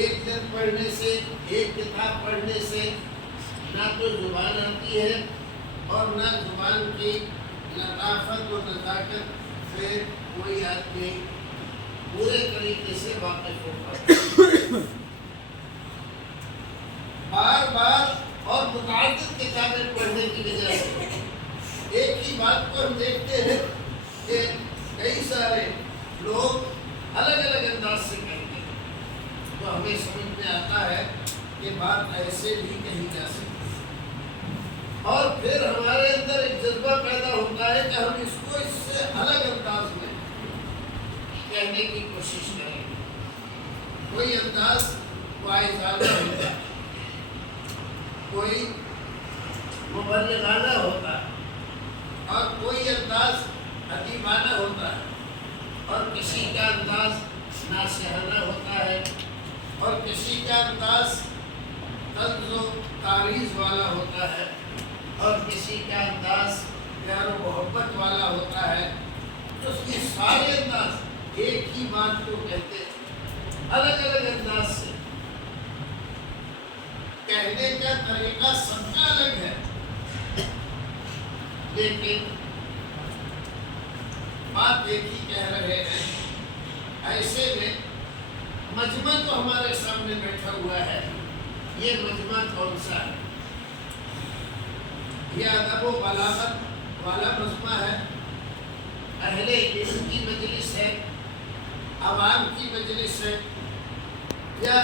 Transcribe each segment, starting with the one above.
ایک دن پڑھنے سے، ایک کتاب پڑھنے سے نہ تو زبان آتی ہے اور نہ زبان کی لطافت و نزاکت سے کوئی آدمی پورے طریقے سے واقف ہو پاتا۔ بار بار اور متعدد کتابیں پڑھنے کی وجہ سے ایک ہی بات کو ہم دیکھتے ہیں کہ کئی سارے لوگ الگ الگ انداز سے کہتے ہیں، تو ہمیں سمجھ میں آتا ہے کہ بات ایسے بھی کہی جا سکتی ہے، اور پھر ہمارے اندر ایک جذبہ پیدا ہوتا ہے کہ ہم اس کو اس سے الگ انداز میں کہنے کی کوشش کریں گے۔ کوئی انداز واعظانہ ہوتا ہے، کوئی مبلغانہ ہوتا ہے، اور کوئی انداز ادیبانہ ہوتا ہے، اور کسی کا انداز ناصحانہ ہوتا ہے، اور کسی کا انداز طنز و تعریض والا ہوتا ہے، اور کسی کا انداز پیار و محبت والا ہوتا ہے۔ تو یہ سارے انداز ایک ہی بات کو کہتے ہیں، الگ الگ انداز سے کہنے کا طریقہ سب کا الگ ہے، لیکن بات ایک ہی کہہ رہے ہیں۔ ایسے میں مجمع تو ہمارے سامنے بیٹھا ہوا ہے، یہ مجمع کون سا ہے؟ یہ ادب و بلاغت والا مجمع ہے، اہل علم کی مجلس ہے، عوام کی مجلس ہے، یا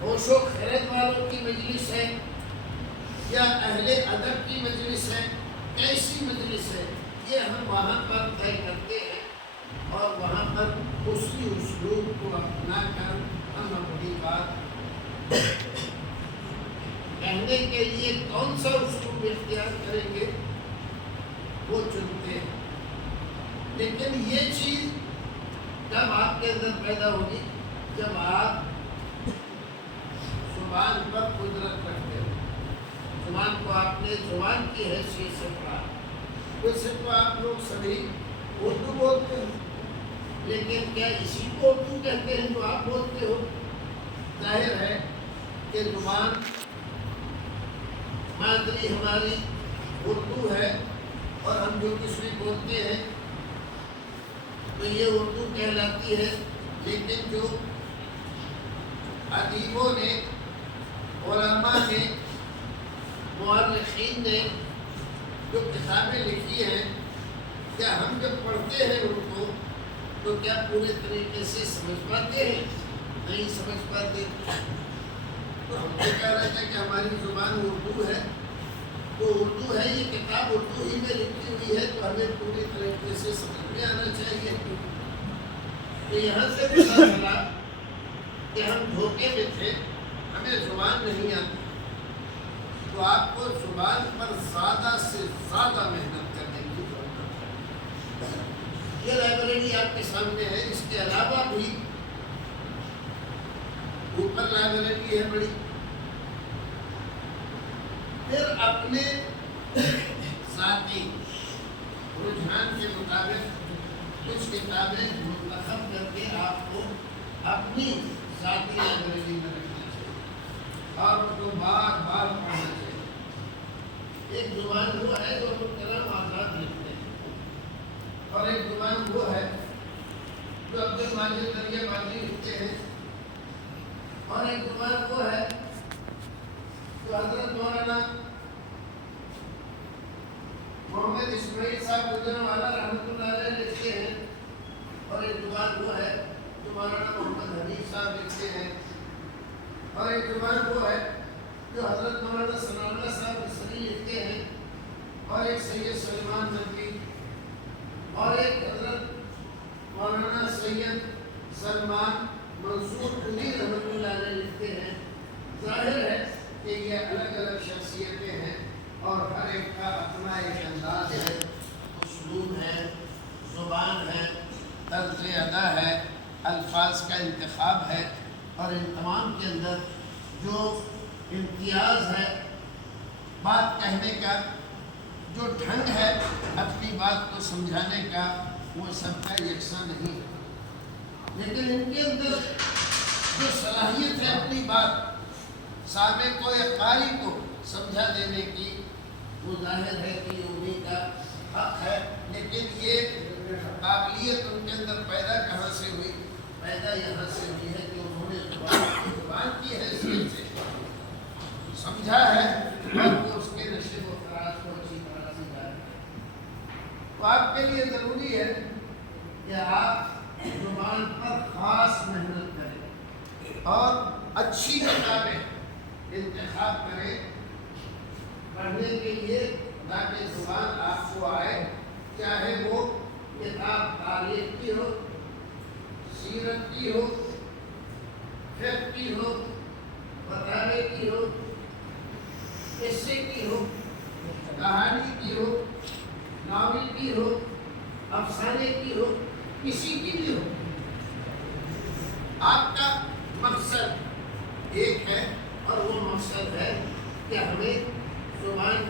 ہوش و خرد والوں کی مجلس ہے، یا اہل ادب کی مجلس ہے؟ کیسی مجلس ہے؟ یہ ہم وہاں پر طے کرتے ہیں، اور وہاں پر اسی اسلوب کو اپنا کر ہم اپنی بات کہنے کے لیے کون سا اسلوب اختیار کریں گے وہ چنتے ہیں۔ لیکن یہ چیز جب آپ کے اندر پیدا ہوگی جب آپ زبان پر قدرت رکھتے ہو، زبان کو آپ نے زبان کی حیثیت سے پڑھا۔ ویسے تو آپ لوگ سبھی اردو بولتے ہیں، لیکن کیا اسی کو اردو کہتے ہیں جو آپ بولتے ہو؟ ظاہر ہے کہ زبان مادری ہماری اردو ہے، اور ہم جو کچھ بھی بولتے ہیں تو یہ اردو کہلاتی ہے، لیکن جو ادیبوں نے، علماء نے، مورخین نے جو کتابیں لکھی ہیں، کیا ہم جب پڑھتے ہیں ان کو تو کیا پورے طریقے سے سمجھ پاتے ہیں؟ نہیں سمجھ پاتے۔ تو ہم نے کہہ رہے تھے کہ ہماری زبان اردو ہے، تو اردو ہے، یہ کتاب اردو ہی میں لکھی ہوئی ہے، تو ہمیں پوری طریقے سے سمجھ میں آنا چاہیے۔ تو یہاں سے پتہ چلا کہ ہم دھوکے میں تھے، ہمیں زبان نہیں آتی، تو آپ کو زبان پر زیادہ سے زیادہ محنت کرنے کی ضرورت ہے۔ یہ لائبریری آپ کے سامنے ہے، اس کے علاوہ بھی اوپر لائبریری ہے بڑی۔ پھر اپنے ذاتی رجحان کے مطابق کچھ کتابیں منتخب کر کے آپ کو اپنی ذاتی لائبریری میں رکھنا چاہیے، اور اس کو بار بار پڑھنا چاہیے۔ ایک زبان وہ ہے جو ہم کلام آزاد لکھتے ہیں، اور ایک زبان وہ ہے جو عبد الماجد دریا بازی لکھتے ہیں، اور ایک زبان وہ ہے جو حضرت مولانا محمد اسماعیل صاحب گجرانوالہ رحمۃ اللہ علیہ لکھتے ہیں، اور ایک زبان وہ ہے جو مولانا محمد حنیف صاحب لکھتے ہیں، اور ایک زبان وہ ہے جو حضرت مولانا ثناء اللہ صاحب مصری لکھتے ہیں، اور ایک سید سلیمان ندوی، اور ایک حضرت مولانا سید سلمان منصور قلی رحمۃ اللہ علیہ لکھتے ہیں۔ ظاہر ہے کہ یہ الگ الگ شخصیتیں ہیں، اور ہر ایک کا اپنا ایک انداز ہے، اسلوب ہے، زبان ہے، طرز ادا ہے، الفاظ کا انتخاب ہے، اور ان تمام کے اندر جو امتیاز ہے بات کہنے کا، جو ڈھنگ ہے اپنی بات کو سمجھانے کا، وہ سب کا یکساں نہیں ہے۔ لیکن ان کے اندر جو صلاحیت ہے اپنی بات سامع کو یا قاری کو سمجھا دینے کی، وہ ظاہر ہے کہ یہ انہیں کا حق ہے، لیکن یہ قابلیت ان کے اندر پیدا کہاں سے ہوئی؟ پیدا یہاں سے ہوئی ہے کہ انہوں نے زبان کی حیثیت سے سمجھا ہے اور وہ اس کے نشے و فراز کو اچھی طرح سے جائے۔ تو آپ کے لیے ضروری ہے کہ آپ زبان پر خاص محنت کریں اور اچھی کتابیں انتخاب کریں پڑھنے کے لیے، تاکہ زبان آپ کو آئے، چاہے وہ کتاب تاریخ کی ہو، سیرت کی ہو، فقہ کی ہو، بتانے کی ہو، قصے کی ہو، کہانی کی ہو، ناول کی ہو، افسانے کی ہو، کسی کی بھی ہو۔ آپ کا مقصد ایک ہے اور وہ مقصد ہے کہ ہمیں زبان